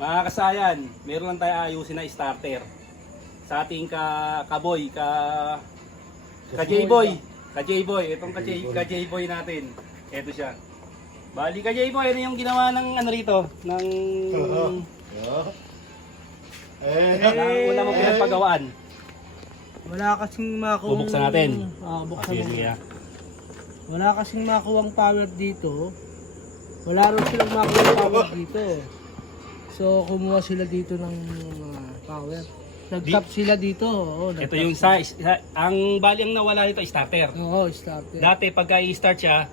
Mga kasayan, meron lang tayo ayusin na starter. Sa ating ka-boy, ka-J-boy. Ka-J-boy, itong ka-J-boy natin. Ito siya. Bali ka-J-boy, ano yung ginawa ng ano rito? Ng... ng una mong pinagpagawaan. Wala kasing makuwang... Bubuksan natin. Buksan Sige, mo. sige. Wala kasing makuwang power dito. Wala rin silang makuwang power dito. So, kumuha sila dito ng power. Nag-tap sila dito. Oo, Ito yung ang bali ang nawala nito starter. Oo, starter. Dati pagka i-start siya,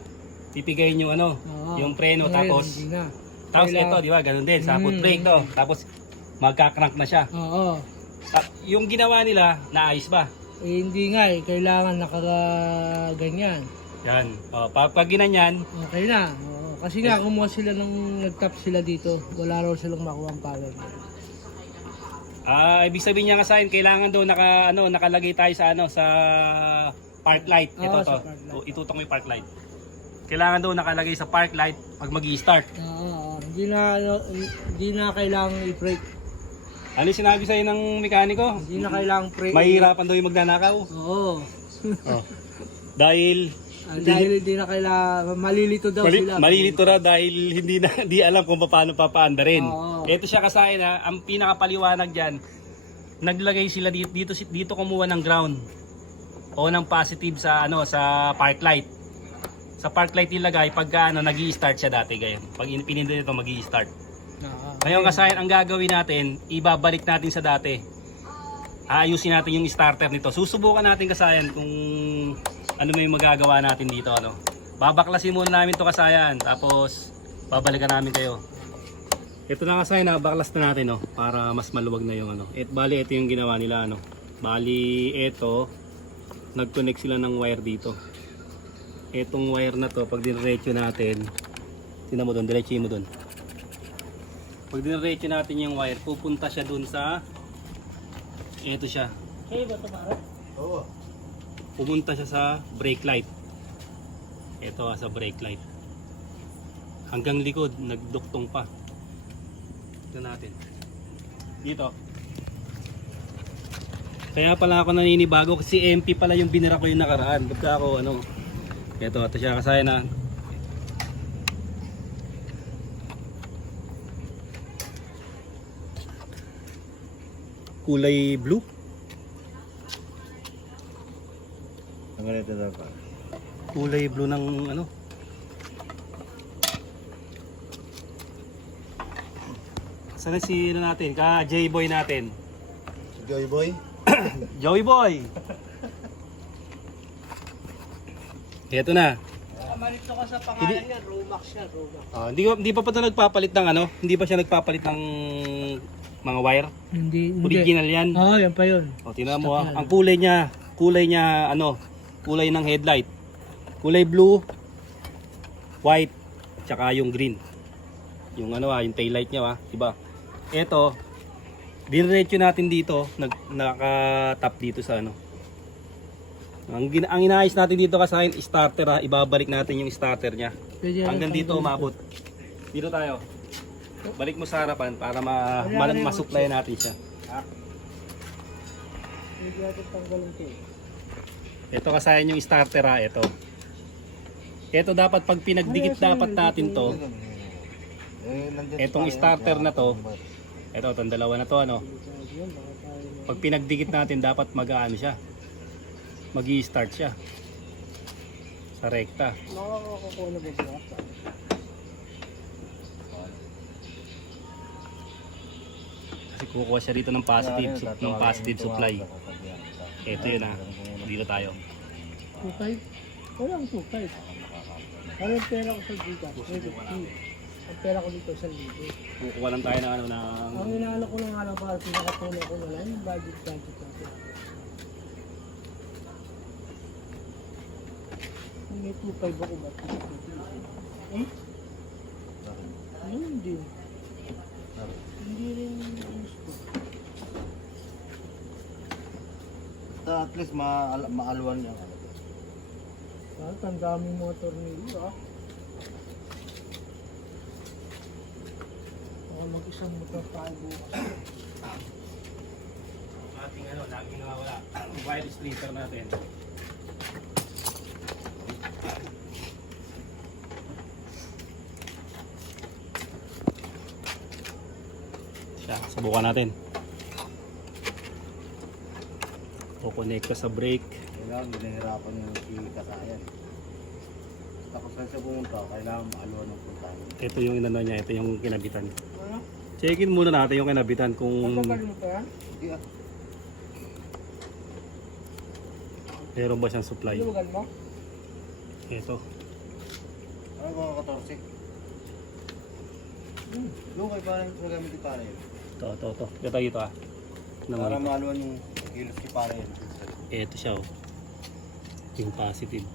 pipigayin yung ano, Oo. yung preno, Ngayon, tapos hindi na. tapos Kailangan- ito, di ba? Ganun din, sa foot brake to. Tapos magka-crank na siya. Oo. Yung ginawa nila, naayos ba? Eh, hindi nga eh. Kailangan nakaganyan. Yan. O, pag ginanyan, Okay na. Oo. Kasi nga, kumuha sila ng nag-tap sila dito. Wala raw silang makuwang power. ibig sabihin niya nga sa akin, kailangan daw nakalagay tayo sa sa park light. Ito Oo, to. sa park light. Itutok mo yung park light. Kailangan daw nakalagay sa park light pag magi-start. Oo. Hindi na kailangan i-brake. Ano yung sinabi sa'yo ng mekaniko? Hindi na kailangan brake. Mahihirapan daw yung magnanakaw. Oo. Dahil Dahil hindi na kailangan, malilito daw sila. malilito raw dahil hindi alam kung paano papaandarin. Oo. Ito siya kasi na ang pinakapaliwanag diyan, naglagay sila dito kumuha ng ground o ng positive sa sa park light. Sa park light nilagay pagka nagi-start siya dati ganyan. Pag pinindot ito magi-start. Ngayon kasi ang gagawin natin, ibabalik natin sa dati. Aayusin natin yung starter nito. Susubukan natin kasayan kung ano may magagawa natin dito Babaklasin muna namin to kasayan, tapos babalikan namin kayo. Ito na kasayan, baklas na natin para mas maluwag na yung bali ito yung ginawa nila Bali ito, nag-connect sila ng wire dito. Etong wire na to, pag diretso natin, tingnan mo doon, diretso mo doon. Pag diretso natin yung wire, pupunta siya doon sa ito siya. Okay ba ito pare? Oo. Pumunta siya sa brake light. Ito sa brake light. Hanggang likod, nagduktong pa. Ito natin. Dito. Kaya pala ako naninibago kasi MP pala yung binira ko yung nakaraan. Pagka ako ito siya kasaya na. Kulay blue. Ang ganito daw pa. Kulay blue ng Sana si natin, ka-J-boy natin. Si Joy Boy. Joey boy. Ito na. Malito ka sa pangalan niya, Romax siya, Romax. Hindi pa ito nagpapalit ng hindi pa siya nagpapalit ng mga wire. Hindi. Original yan. Oo, yan pa yun. O tingnan mo ang kulay niya kulay ng headlight. Kulay blue, white, tsaka yung green. Yung yung tail light niya, diba? Ito, diretso natin dito, naka-tap dito sa Ang inaayos natin dito kasi starter ibabalik natin yung starter niya. Pwede Hanggang yan, dito umabot. Dito tayo. Balik mo sa harapan para masupply natin siya. Pwede natin tanggalin ito. Ito kasayan yung starter ito. Ito dapat pag pinagdikit dapat natin to. Etong starter na to. Ito itong dalawa na to Pag pinagdikit natin dapat siya. Magi-start siya. Sa rekta. Makakakuha na ba siya? Kasi kukuha siya rito ng positive supply. Ito yun Dito tayo. 2.5? Walang 2.5. Ano yung pera ko sa dito? 350. Ang pera ko dito sa dito. Kukuha lang tayo ng Ang inaano ko lang nga para pinakatuloy ko na lang yung budget natin. May 2.5 ako ba? Hindi. Hindi rin gusto. At least maalwan niya. Ang daming motor nila. Baka mag-isang motor tayo bukas. Ating ano, laging nawawala. Wire splitter natin. Siya, subukan natin. Kukonek ka sa brake. Kailangan binahirapan yung ikakayan. Tapos saan siya pumunta, kailangan maaluan ng puntahan. Ito yung inano niya, ito yung kinabitan. Ano? Checkin muna natin yung kinabitan kung Papagaling mo pa yan? Hindi ah. meron ba siyang supply. Luwagan mo? Ito. Ano mga 14? Yung kay parang nagamit ni pare yun. Ito. Ito dito ah. Para Naman ito. maaluan yung kilos ni pare yun. Ito siya oh. Yung positive.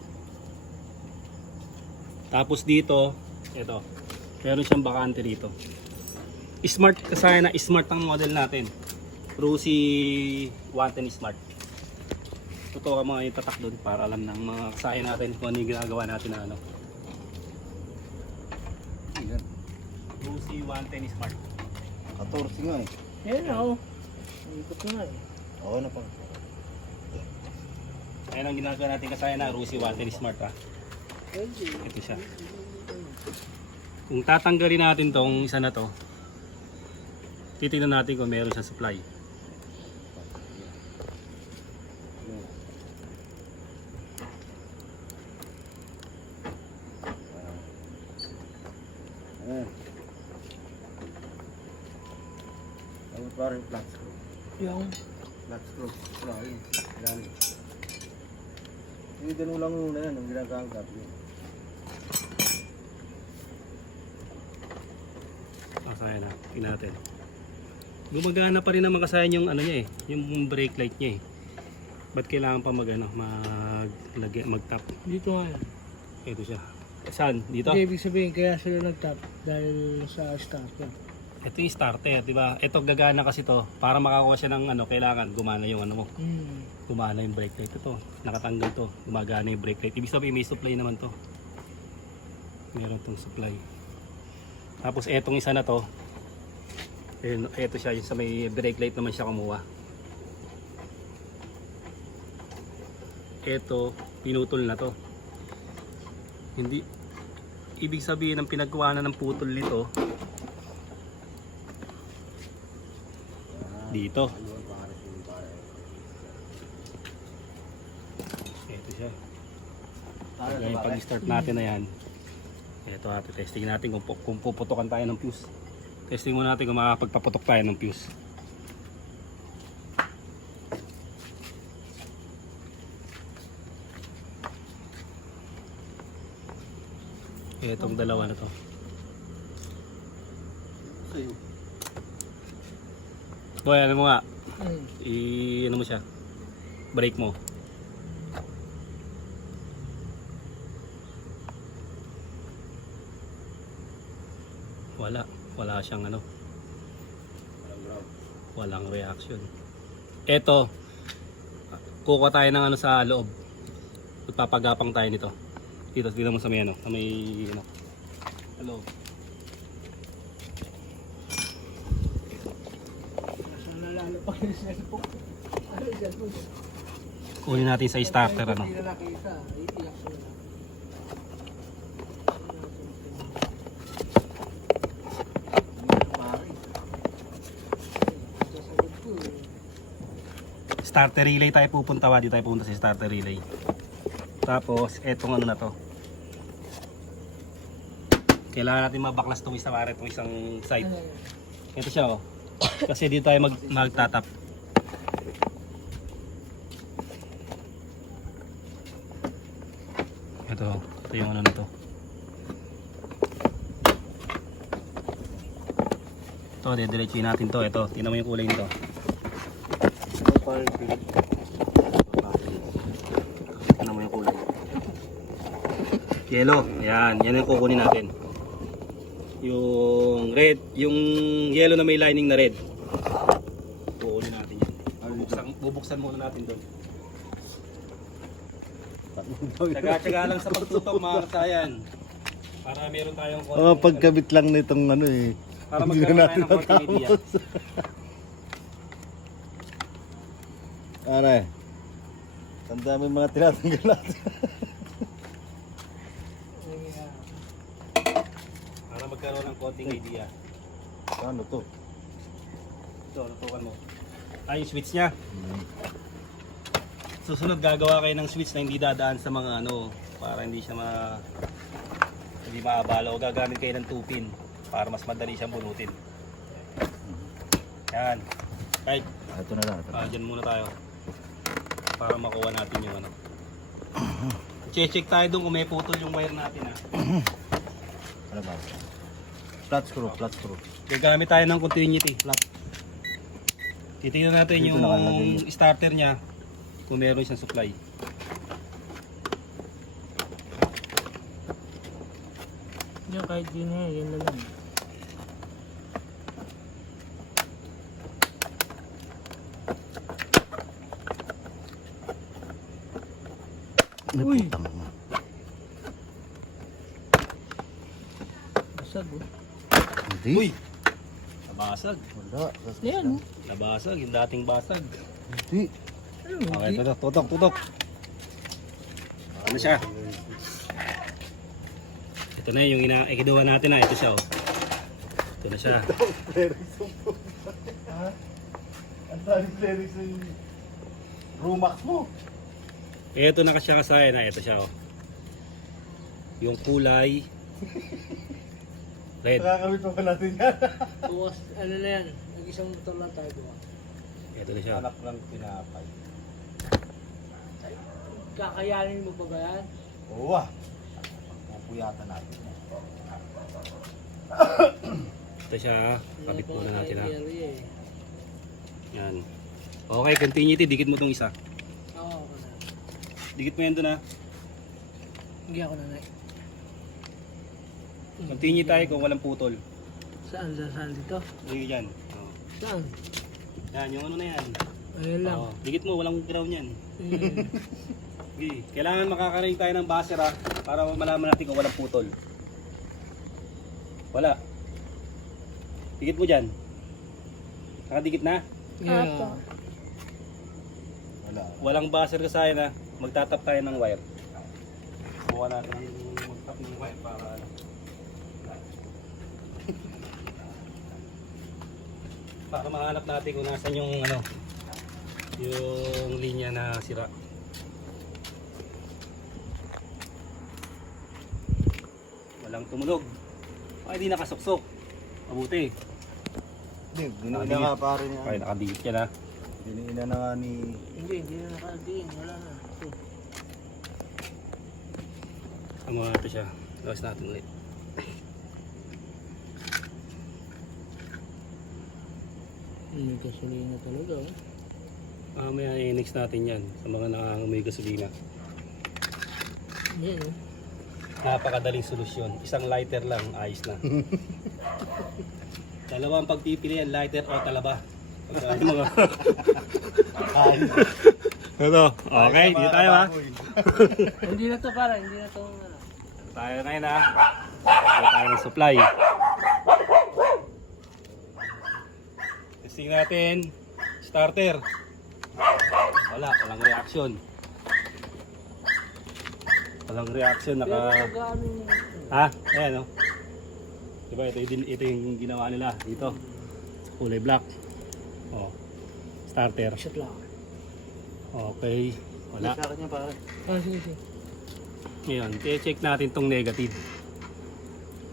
Tapos dito, ito. Meron siyang bakante dito. Smart kasi na smart ang model natin. Rusi 110 Smart. Totoo ka mga itatak doon para alam ng mga kasaya natin kung ano yung ginagawa natin na ano. Yan. Rusi 110 Smart. 14 nga eh. Yan o. Ikot na eh. Oo na pa. Ayan ang ginagawa natin kasaya na Rusi 110 Smart ah. Pwede. Ito siya. Kung tatanggalin natin tong isa na to, titingnan natin kung meron siyang supply. Ayan. Ano parang flat screw. Yung Flat screw. Wala yun. Ilalim. Hindi ganun lang muna yan. Ang ginagagap yun. Kasaya na. Tingnan natin. Gumagana pa rin naman kasayan yung ano niya eh, yung brake light niya eh. Ba't kailangan pa mag-tap? dito nga yan. Ito siya. Saan? Dito? Hindi, ibig sabihin kaya sila nag-tap dahil sa starter. Ito yung starter, di ba? Ito gagana kasi to. Para makakuha siya ng ano, kailangan gumana yung ano mo. Gumana yung brake light. Ito, nakatanggal to. Gumagana yung brake light. Ibig sabihin may supply naman to. Meron tong supply. Tapos etong isa na to. Ito siya, yung sa may brake light naman siya kumuha. Ito, pinutol na to. Hindi, ibig sabihin ng pinagkuha na ng putol nito dito. Ito siya. Kaya pag-start natin na yan, ito testing natin kung puputokan tayo ng fuse. Testing muna natin kung makapagpaputok tayo ng fuse. Itong dalawa na to. Sa'yo. Boy, ano mo nga? Ano mo siya? Brake mo. Wala siyang ano. Walang reaction. Ito, kukuha tayo ng ano sa loob. Papagapang tayo nito. Dito mo sa may ano, sa may ano. Hello. Nalalo pa yung cellphone. Ano yung cellphone? Kunin natin sa starter ano. Hindi na nakita. Iiyak ko na. Sasagot ko eh. Starter relay tayo pupunta, di tayo pupunta sa starter relay. Tapos etong ano na to. Kailangan natin mabaklas tong isa para itong isang side. Ano yan? Ito siya oh. Kasi dito tayo magtatap. Ito yung ano nito. Ito, didiretsuhin natin to. Ito, tingnan mo yung kulay nito. Ito parang pilit. Tingnan mo yung kulay. Yellow. Yan yung kukunin natin. Yung red, yung yellow na may lining na red. Kukunin natin yan. Bubuksan muna natin doon. Tsaga-tsaga lang sa pagtutok mga kasayan. Para meron tayong Oh, pagkabit lang nitong ano eh. Para magkaroon tayo ng konting idea. Are, tanda mo yung mga tinatanggal natin. Para magkaroon ng konting idea. Ano to? Ito, lutukan mo. Yung switch niya. Susunod gagawa kayo ng switch na hindi dadaan sa mga ano, para hindi siya hindi maabala, o gagamit kayo ng 2-pin para mas madali siyang bunutin. Yan. Kahit Ito na lang. Ito na. dyan muna tayo para makuha natin yung ano. Check tayo doon kung may putol yung wire natin ha. Ano ba? Flat screw, flat screw. Gagamit tayo ng continuity flat. Titingnan natin Dito yung nakalagay yun. starter niya kung meron siyang supply. Yan kahit yun yan na lang. Uy! Basag oh. Hindi. Uy! Nabasag. Wala. Yan oh. Nabasag, yung dating basag. Hindi. Ayun, Okay, hindi. tutok. Ano siya? Ito na yung ikiduwa natin na. Ito siya oh. Ito na siya. Ang dami lyrics ng Rumax mo. Ito na siya kasaya na. Ito siya oh. Yung kulay red. Nakakawit pa ba natin yan? Bukas, ano na yan, nag-isang motor lang tayo bukas. Ito na siya. Anak lang pinapay. Kakayanin mo pa ba yan? Oo ah. Pupuyatan natin. Ito siya ha. Kabit muna natin ha. Area eh. Yan. Okay, continuity. Dikit mo tong isa. Oo, ako na. Dikit mo yan dun ha. Hindi ako na. Continue tayo kung walang putol. Saan? Saan dito? Dito yan. Oh. Saan? Yan, yung ano na yan. Ayun lang. Oh, dikit mo, walang ground yan. Mm. Okay. Kailangan makakaring tayo ng buzzer ha, para malaman natin kung walang putol. Wala. Dikit mo dyan. Nakadikit na. Yeah. Wala. Walang buzzer kasaya na. Magtatap tayo ng wire. Buka natin yung magtap ng wire para para mahanap natin kung nasan yung ano, yung linya na sira. Walang tumunog. Ay, di nakasuksok. Mabuti. Hindi, diniina nga pare niya. Ay, nakadikit yan ha. Diniina na nga ni... Hindi na nakadiin. Wala na. Ito. Ang mga ito siya. Lawas natin ulit. May gasolina talaga oh. Mamaya i-next natin yan sa mga nangangamoy gasolina. Yan oh. Napakadaling solusyon. Isang lighter lang, ayos na. Dalawang pagpipilian, lighter o talaba. Pagka yung mga... Ito, okay, dito tayo ha. Hindi na to para, hindi na to. Tayo ngayon ha. Dito tayo ng supply. Testing natin. Starter. Walang reaction. Walang reaction, Pero naka... gaano Ha? Ayan o. Diba ito yung ginawa nila dito. Kulay black. Oh. Starter. shot lang. Okay. Wala. Sa akin niya pare. Ah, sige. Ngayon, i-check natin tong negative.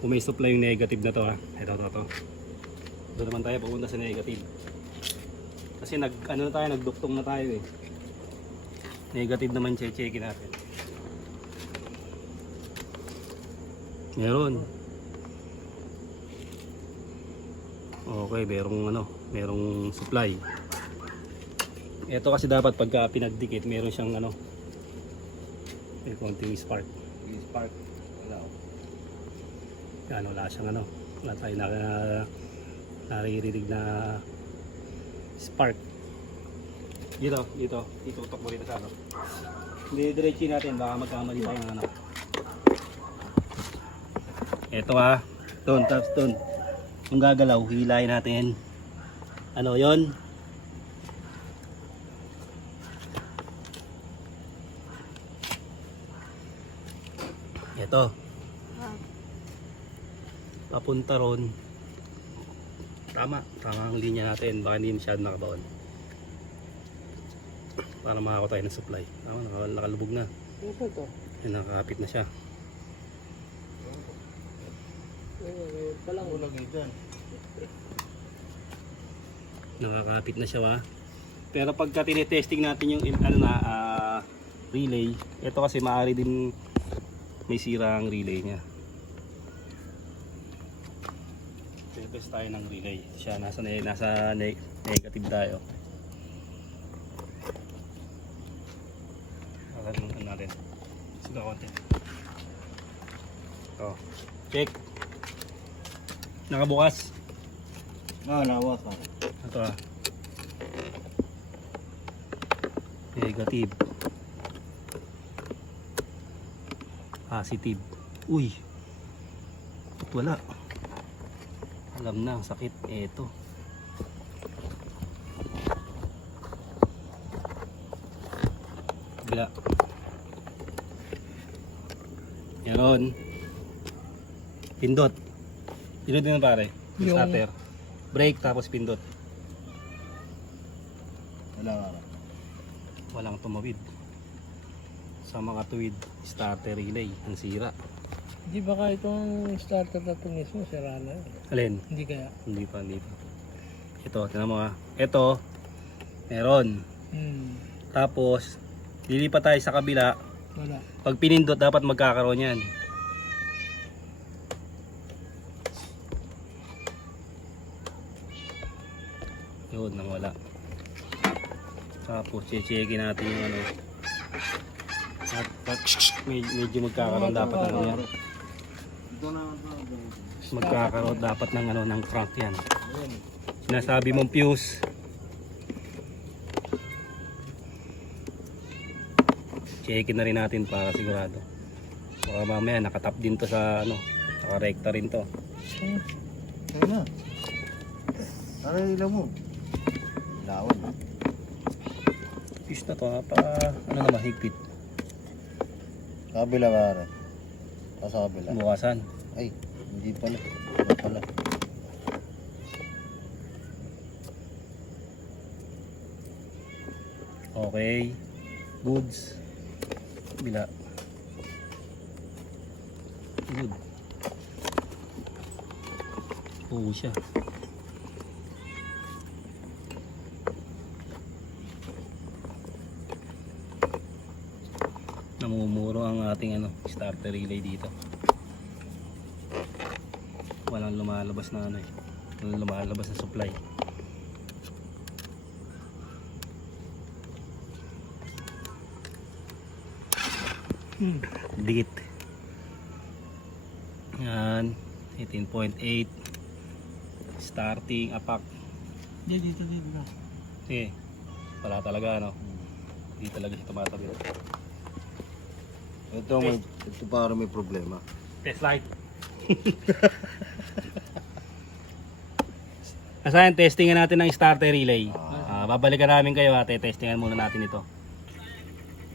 Kung may supply yung negative na to ha. Ito. Doon naman tayo pupunta sa negative. Kasi nagduktong na tayo eh. Negative naman checkin natin. Meron. Okay, merong supply. Ito kasi dapat pagka pinagdikit, meron siyang may konting spark. Yung spark. Wala. Wala siyang wala tayo naririnig na spark. Dito, itutok mo rin sa Hindi, diretso natin, baka magkamali tayo ng Ito ha, doon. Kung gagalaw, hilahin natin. Ano yon? Ito. Papunta ron. Tama ang linya natin. Baka hindi masyadong nakabaon. Para makakuha tayo ng supply. Tama, nakalubog na. Ano ba ito? Yan, nakakapit na siya. Palang Ulag dyan. Nakakapit na siya, ha. Pero pagka tinetesting natin yung relay, ito kasi maaari din may sira ang relay niya. Test tayo ng relay. Siya nasa negative tayo. Ano natin? Sige konti. Oh, check. Nakabukas. Lawas ako. Ito ah. Negative. Positive. Uy. Wala. Alam na, ang sakit. Eto. Bila. Meron. Pindot. Pindot din pare. Yung- Starter. Brake tapos pindot. Wala nga. Walang tumawid. Sa mga tuwid, starter relay ang sira. Di ba ka itong starter na ito mismo, sira na yun? Alin? Hindi kaya? Hindi pa. Ito, tingnan mo ha. Ito, meron. Tapos, lilipat tayo sa kabila. Wala. Pag pinindot, dapat magkakaroon yan. Yun, nang wala. Tapos, checkin natin yung ano. Medyo magkakaroon dapat ng ano yan. Ito na. Magkakaroon dapat ng ano, ng crank yan. Sinasabi mong fuse. Checkin na rin natin para sigurado. Baka mamaya nakatap din to sa ano, nakarekta rin to. Kaya na. Tara ilaw mo. Ilawan na. Fuse na to ha, para ano naman higpit. Kabila pare. Sa kabila. Bukasan. Ay, hindi pala. Wala pala. Okay. Goods. Bila. Good. Oo siya. Namumuro ang ating ano, starter relay dito. Walang lumalabas na ano eh. Walang lumalabas na supply. Dikit. Yan. 18.8. Starting apak. Dito na. Sige. Wala talaga ano. Hindi talaga siya tumatabi. Ito para may problema. Test light. Asayan, testingan natin ng starter relay. Babalikan namin kayo ha. Testingan muna natin ito.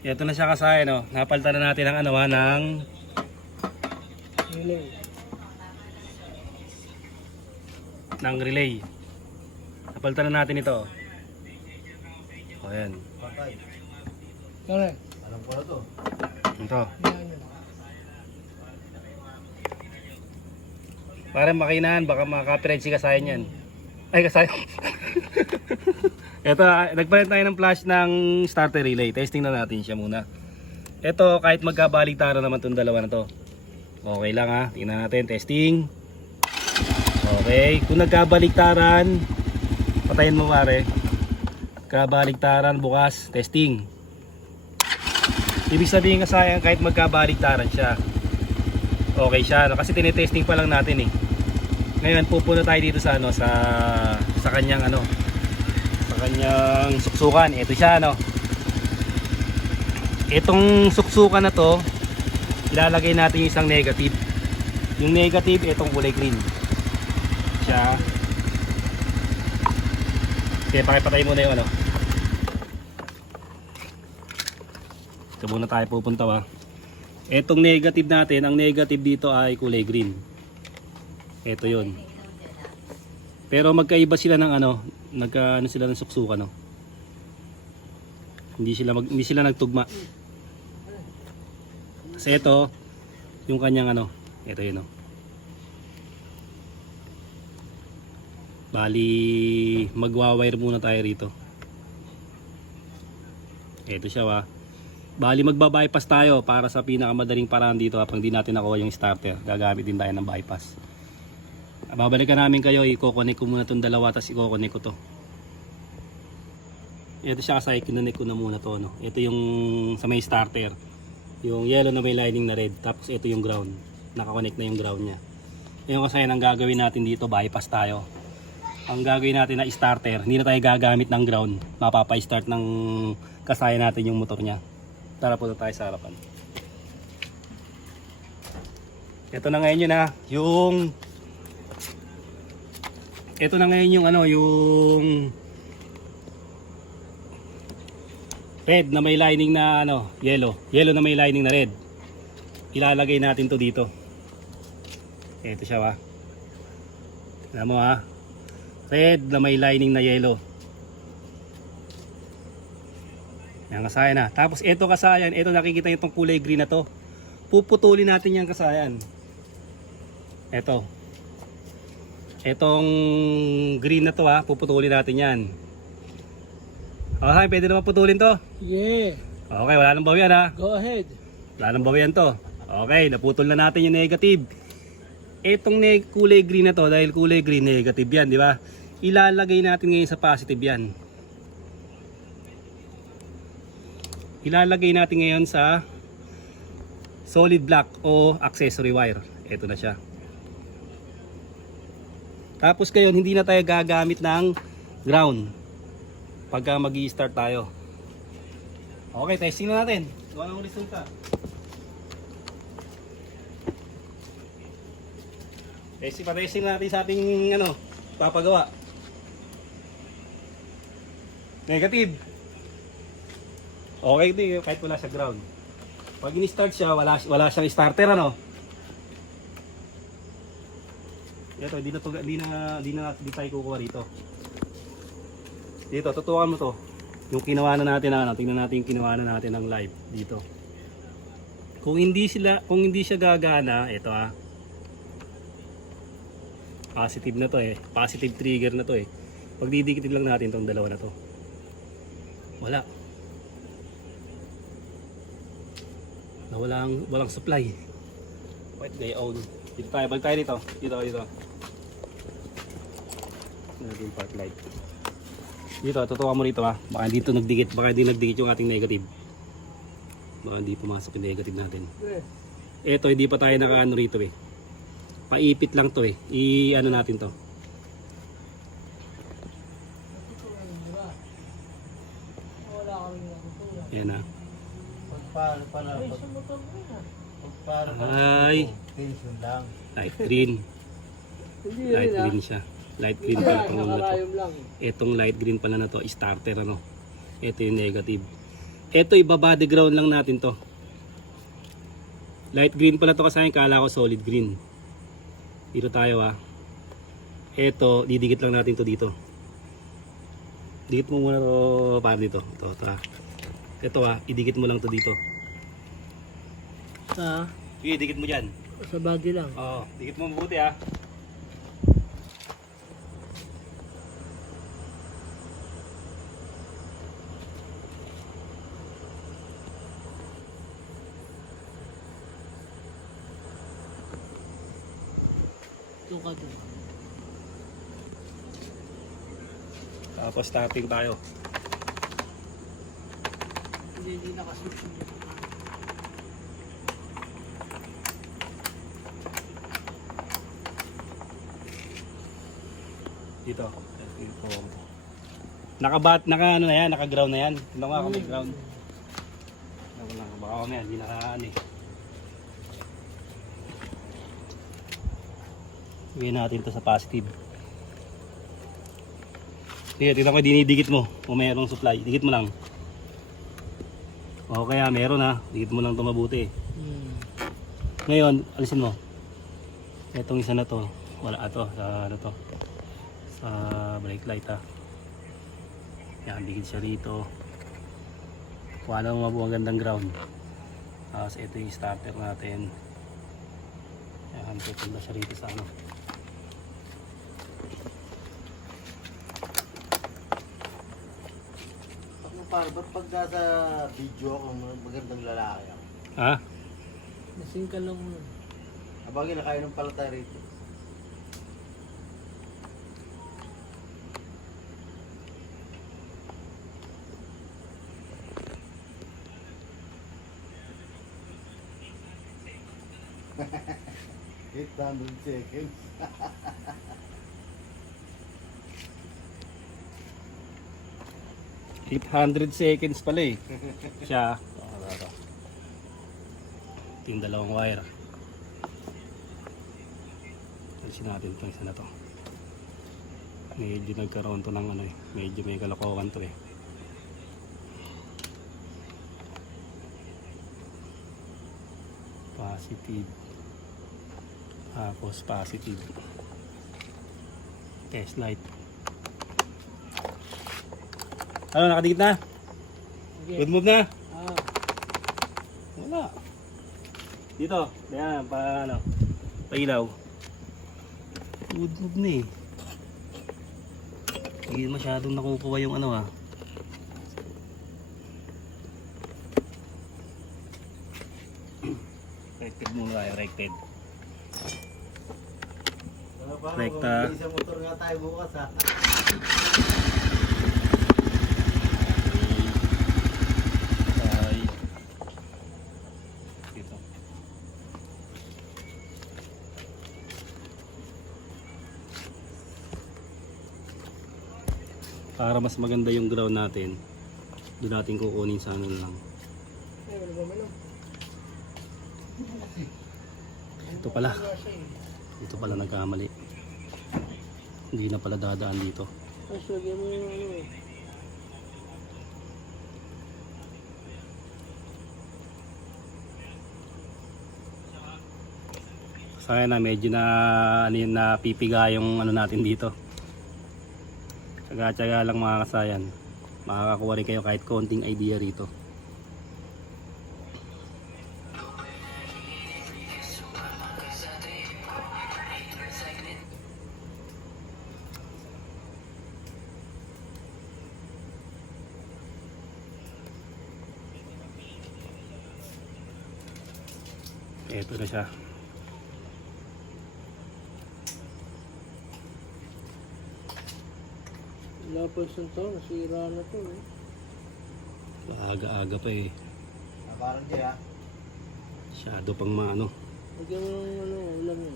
Ito na siya kasaya no. Napalitan na natin ang ano ha, ng relay. Napalitan na natin ito. O yan. Kaya? Alam ko na to. Ito. Yan. Para makinahan, baka maka-copyright si kasayan yan. Ay, kasayan. Ito, nagpalit tayo ng flash ng starter relay. Testing na natin siya muna. Ito, kahit magkabaligtaran naman itong dalawa na to. Okay lang ha. Tingnan natin. Testing. Okay. Kung nagkabaligtaran, patayin mo pare. Kabaligtaran bukas. Testing. Ibig sabihin kasayang kahit magkabaligtaran siya, okay siya. No? Kasi tinetesting pa lang natin eh. Ngayon pupunta tayo dito sa ano, sa kanyang ano, sa kanyang suksukan. Ito siya no. Itong suksukan na to, ilalagay natin yung isang negative. Yung negative itong kulay green. siya. Okay, pakipatay muna yung ano. Ito muna tayo pupunta ba. Etong negative natin, ang negative dito ay kulay green. Ito yon. Pero magkaiba sila ng ano, ano sila ng suksukan, no. Hindi sila nagtugma. Kasi ito yung kanyang ano, ito yun, no. Bali magwa-wire muna tayo rito. Ito siya wa. Bali magba-bypass tayo para sa pinakamadaling paraan dito kapag di natin nakuha yung starter. Gagamit din tayo ng bypass. Babalikan namin kayo, i-connect ko muna itong dalawa tapos i-connect ko to. Ito siya kasi kinunik ko na muna to, no. Ito yung sa may starter. Yung yellow na may lining na red. Tapos ito yung ground. Nakakonect na yung ground niya. Yung kasi ang gagawin natin dito, bypass tayo. Ang gagawin natin na starter, hindi na tayo gagamit ng ground. Mapapa-start ng kasaya natin yung motor niya. Tara po tayo sa harapan. Ito na ngayon yun ha, ito na ngayon yung ano, yung red na may lining na ano, yellow na may lining na red. Ilalagay natin to dito. Ito siya ha. Tignan mo ha. Red na may lining na yellow. Yan, kasayan na. Tapos ito kasayan, ito nakikita nyo itong kulay green na to. Puputulin natin yung kasayan. Ito. Etong green na to ha, puputulin natin yan. Okay, pwede naman putulin to. Yeah. Okay, wala nang bawian ha. Go ahead. Wala nang bawian to. Okay, naputol na natin yung negative. Etong kulay green na to, dahil kulay green negative yan, di ba? Ilalagay natin ngayon sa positive yan. Ilalagay natin ngayon sa solid block o accessory wire. Ito na siya. Tapos ngayon, hindi na tayo gagamit ng ground pagka mag-i-start tayo. Okay, testing na natin. Gawa ng resulta. Testing natin sa ating ano, papagawa. Negative. Okay din kahit wala sa ground. Pag ini-start siya, wala siyang starter ano. Ito, hindi tayo kukuha rito. Dito, tutukan mo to. Yung ginawa na natin ano, tingnan natin yung ginawa na natin ng live dito. Kung hindi siya gagana, ito ah. Positive na to eh. Positive trigger na to eh. Pag didikitin lang natin tong dalawa na to. Wala. Walang supply. Wait, they own. Dito tayo, balik tayo dito. Dito. Naging park light. Dito, tutukan mo rito ha. Baka dito nagdikit, baka hindi nagdikit yung ating negative. Baka hindi pumasok yung negative natin. Ito, hindi pa tayo nakaano rito eh. Paipit lang to eh. I-ano natin to. Yan ha. Ay. Light green. Light green siya. Light green pala itong ano to. Itong light green pala na to, starter ano. Ito yung negative. Ito ibabody ground lang natin to. Light green pala to kasi kala ko solid green. Dito tayo ha. Ito, didikit lang natin to dito. Dikit mo muna to para dito. Ito ha, idikit mo lang to dito. Sige, dikit mo dyan. Sa body lang. Oo, dikit mo mabuti ha. Tapos starting tayo. Hindi nakaswitch. Dito. Naka ano na yan, naka-ground na yan. Hindi ko nga may ground. Baka kami hindi naka-ano eh. Gawin natin to sa positive. Sige, tignan ko dinidikit mo kung mayroong supply. Dikit mo lang. O kaya meron ha. Dikit mo lang ito mabuti. Ngayon, alisin mo. Itong isa na to. Wala ito. Sa ano to. Sa brake light ha. Yan, dikit siya rito. Kuha lang mabuang gandang ground. Tapos ito yung starter natin. Yan, pupunta siya rito sa ano. Para ba't pag nasa video ako, magandang lalaki ako? Ha? Nasing ka lang mo. Abagin, nakainom pala tayo rito. Hit 100 seconds. 800 seconds pala eh. Siya. Ito yung dalawang wire. Alisin natin itong isa na to. Medyo nagkaroon to ng ano eh. Medyo may kalokohan to eh. Positive. Tapos positive. Test light. Ano, nakadikit na? Okay. Good move na? Ah, Wala. Dito, yan, pa ano, pailaw. Good move na eh. Hindi masyadong nakukuha yung ano ah. Rected muna tayo, rected. Rekta. Isa motor nga tayo bukas ha. Ay. Dito. Para mas maganda yung ground natin, doon natin kukunin sa ano lang. Ito pala. Ito pala nagkamali. Hindi na pala dadaan dito. tapos lagyan mo yung ano. Sayang na medyo na ano yun, napipiga yung ano natin dito. Tsaga-tsaga lang mga kasayan. Makakakuha rin kayo kahit konting idea rito. Ito na siya. Wala pa isang taon, nasira na to eh. Aga-aga pa eh. Parang di ha. Shadow pang maano. Lagyan mo ng ano, ulam yun.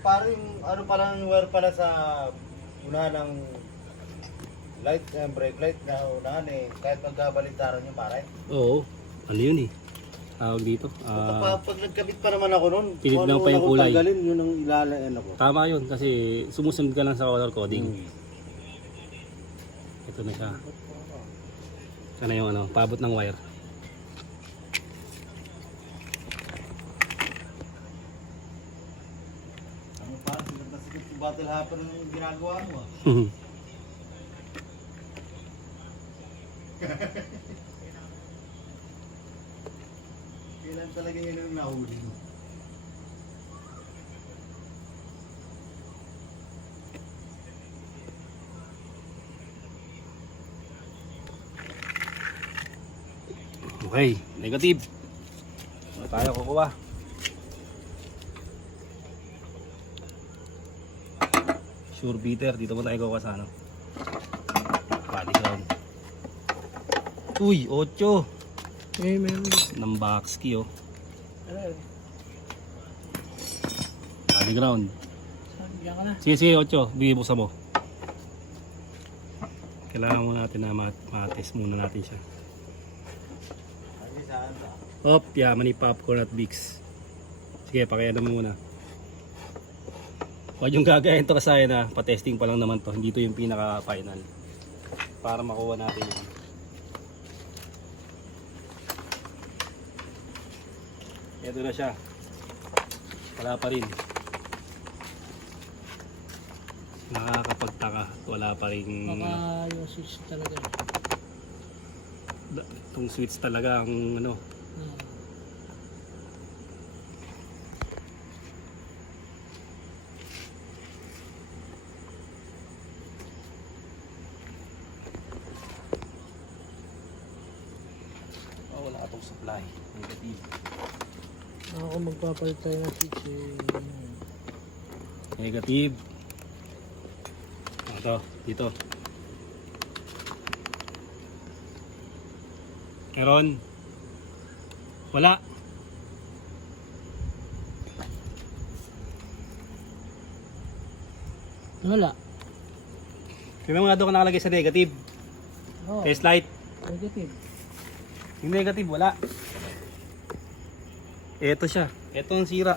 Parang yung ano palang wire pala sa unahan ng light, brake light na unahan eh. Kahit magkabaliktaran nyo pare. Oo. Ano yun eh. Tawag dito. Pag nagkabit pa naman ako nun, Pilit kung lang ano pa yung akong kulay. tanggalin, yun ang ilalayan ako. Tama yun kasi sumusunod ka lang sa color coding. Ito na siya. Ito na yung ano, paabot ng wire. Ano pa, sigat na sigat yung battle hopper yung ginagawa mo ah. Kailan talaga yun ang nahuli mo? Okay, negative. Ano tayo kukuha? Sure beater, dito mo tayo kukuha sa ano? Body ground. Uy, 8 Eh, meron. ng box key oh. Ano yun? Body ground. Diyan ka na. Sige, sige, 8. Buksan mo. Kailangan muna natin na ma-test muna natin siya. Ay, saan ba? Op, yaman ni popcorn at Vicks. Sige, pakialam mo muna. Huwag yung gagayin to kasi na pa-testing pa lang naman to. Hindi to yung pinaka-final. Para makuha natin yun. Ito na siya. Wala pa rin. Nakakapagtaka. Wala pa rin. Baka yung switch talaga. Itong switch talaga ang ano. Ah. Oh, wala itong supply. Negative. Ako magpapalit tayo ng switch eh. Negative. Ito, dito. Meron. Wala. Wala. Kaya mga doon ka nakalagay sa negative. Oh, Test light. negative. Yung negative, wala. Ito siya. Ito ang sira.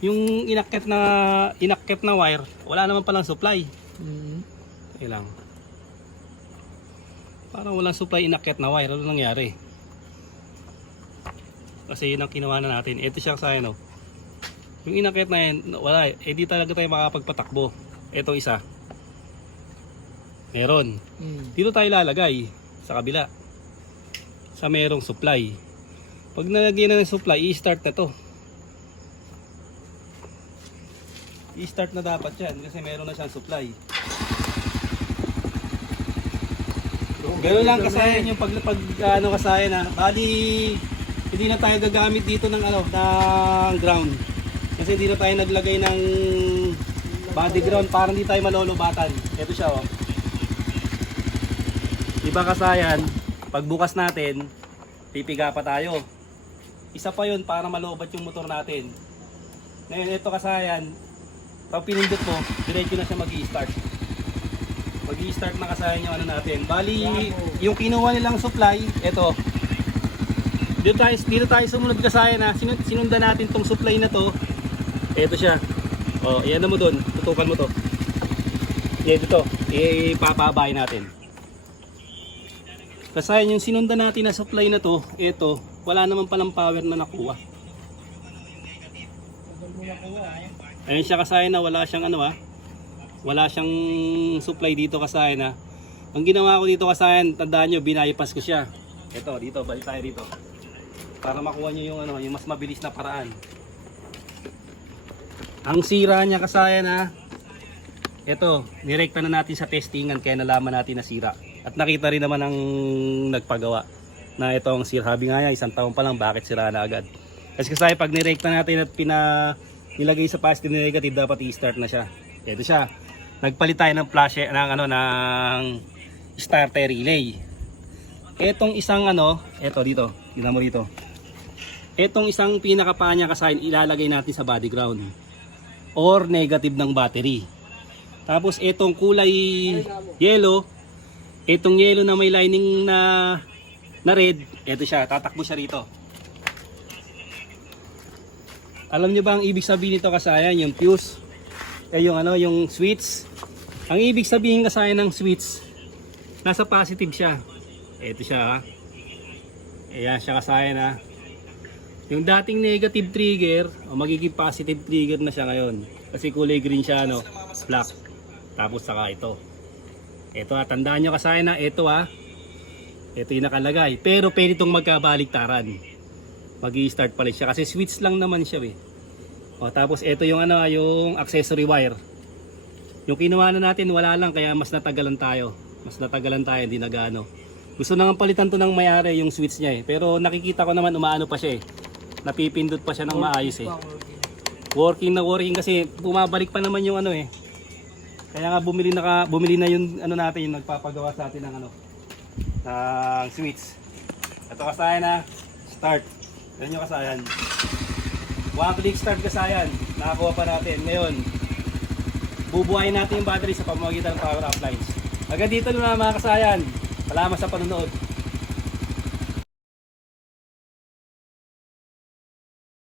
Yung inakit na wire, wala naman palang supply. Mm. Ilang. Parang walang supply inakit na wire. Ano nangyari? Kasi yun ang kinuha na natin. Ito siya sa ano. Yung inakit na yan, wala. Eh di talaga tayo makapagpatakbo. Ito isa. Meron. Mm. Dito tayo lalagay sa kabila. Sa merong supply. Pag nalagyan na ng supply, i-start na to. I-start na dapat yan kasi meron na siyang supply. Ganoon lang kasayan yung pag ano kasayan na. Bali hindi na tayo gagamit dito ng ano ng ground. Kasi hindi na tayo naglagay ng body ground para hindi tayo malolobatan. Ito siya oh. Diba kasayan, pagbukas natin, pipiga pa tayo. Isa pa yun para malobat yung motor natin. Ngayon ito kasayan, pag pinindot mo, diretso na siya mag-i-start. Mag-i-start na kasayan yung ano natin. Bali, yung kinuha nilang supply, ito. Dito tayo sumunod kasayan na. Sinundan natin tong supply na to. Ito siya. O, iyan mo dun. Tutukan mo to. Yan dito. Ipapabay natin. Kasayan yung sinundan natin na supply na to, ito, wala naman palang power na nakuha. Ayun siya kasayan na wala siyang ano wala siyang supply dito kasayan na. Ang ginawa ko dito kasayan, tandaan nyo, binaypas ko siya. Ito, dito, balik tayo dito. Para makuha nyo yung ano, yung mas mabilis na paraan. Ang sira niya kasayan na, ito, nirekta na natin sa testingan kaya nalaman natin na sira. At nakita rin naman ang nagpagawa na ito ang sira. Sabi nga niya, 1 taon pa lang, bakit sira na agad? Kasi pag nirekta natin at nilagay sa positive na negative, dapat i-start na siya. Ito siya. Nagpalit tayo ng flash ng starter relay. Etong isang eto dito. Tingnan mo dito. Etong isang pinakapaa niya kasayan, ilalagay natin sa body ground or negative ng battery. Tapos etong kulay yellow, etong yellow na may lining na red, eto siya, tatakbo siya rito. Alam niyo ba ang ibig sabihin nito kasayan? Yung fuse, yung switch. Ang ibig sabihin kasayan ng switch, nasa positive siya. Eto siya. Ayan siya kasayan ha. Yung dating negative trigger, magiging positive trigger na siya ngayon. Kasi kulay green siya, black. Tapos saka ito. Ito tandaan nyo kasayan na ito ito yung nakalagay. Pero pwede itong magkabaliktaran. Mag-i-start pa rin siya kasi switch lang naman siya tapos ito yung yung accessory wire. Yung kinuha na natin wala lang kaya mas natagalan tayo. Hindi nagano. Gusto na nga palitan to ng may-ari yung switch niya pero nakikita ko naman umaano pa siya napipindot pa siya ng maayos Working kasi bumabalik pa naman yung Kaya nga bumili na yung natin yung nagpapagawa sa atin ng ng switch. Ito kasayan na start. Yan yung kasayan. One click start kasayan. Nakakuha pa natin. Ngayon, bubuhayin natin yung battery sa pamamagitan ng power uplines. Hanggang dito na mga kasayan. Salamat sa panonood.